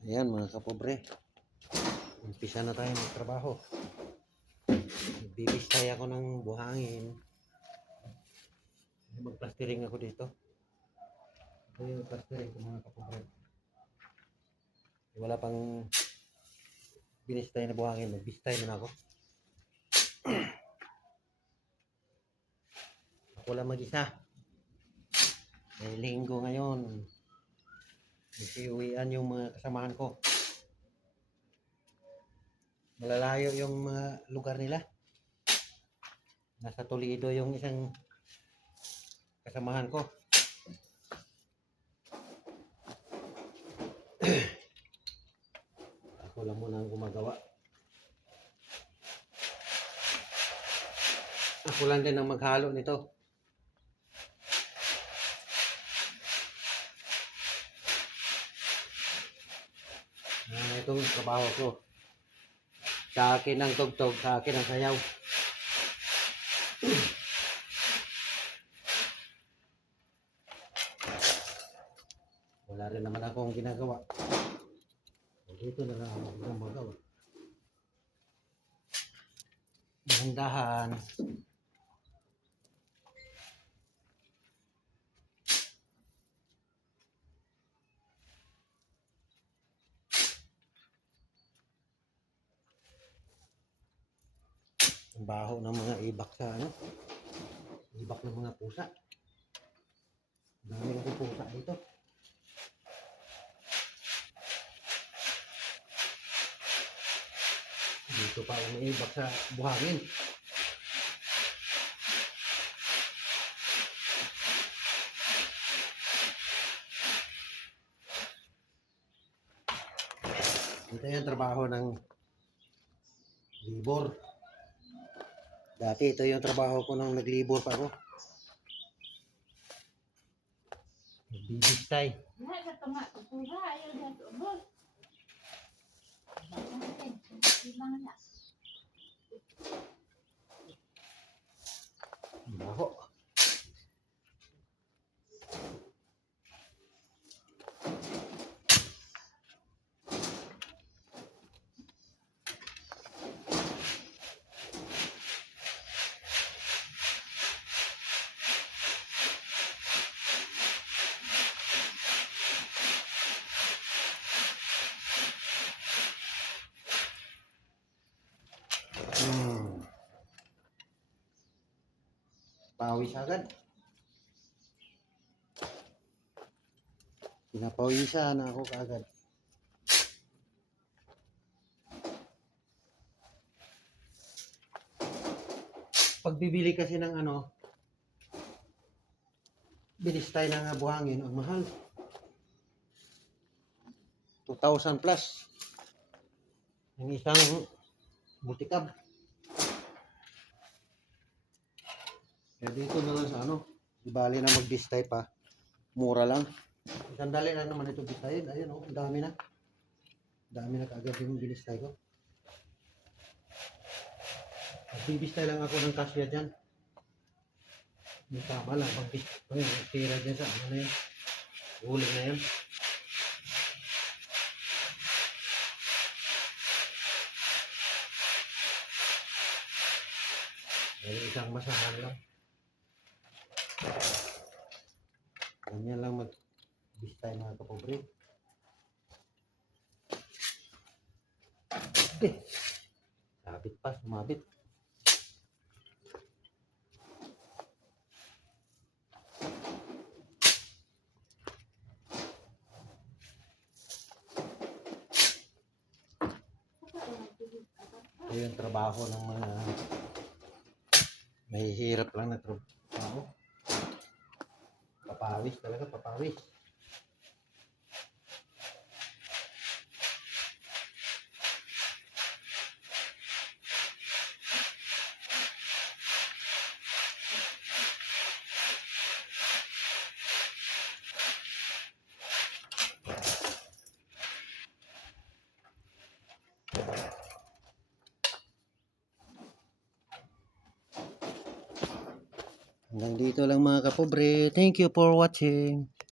Ayan mga kapobre, umpisa na tayo magtrabaho. Bibistay ako ng buhangin. Magplastering ako dito. Ito yung plastering ko mga kapobre. Wala pang binistay na buhangin, magbistay na ako. Ako lang mag-isa. May linggo ngayon. Nag-iuwian yung mga kasamahan ko. Malalayo yung mga lugar nila. Nasa Toledo yung isang kasamahan ko. Ako lang muna ang gumagawa. Ako lang din ang maghalo nito. Itong trabaho ko. Sa akin ang tugtog, sa akin ang sayaw. Wala rin naman akong ginagawa. Dito na lang ako gumagawa. Dahan-dahan. Ang baho ng mga ibak sa ano. Ibak ng mga pusa. Dami ng pusa dito. Dito pa umiibak sa buhangin. Ito yung trabaho ng libor. Dati ito yung trabaho ko nung naglibor pa ako. Nagbibistay. Baho. Pawis agad. Pinapawisan na ako kaagad. Pagbibili kasi ng ano, binistay ng buhangin, ang mahal. 2,000 plus. Ang isang butikab. Kaya dito na lang sa ano, di bali na magbistay pa. Mura lang. Sandali lang naman ito bistayin. Ayun oh, ang dami na. Dami na kaagad yung binistay ko. Bibistay lang ako ng kasya dyan. May tama lang. Pag tira dyan sa ano na yun. Uling na yun. Dahil isang masahan lang. Ganyan lang magbistay mga kapobre. Sabit pa, sumabit. Ito yung trabaho ng mga mahihirap lang na trabaho. Papawis talaga, papawis. Hanggang dito lang mga kapobre. Thank you for watching.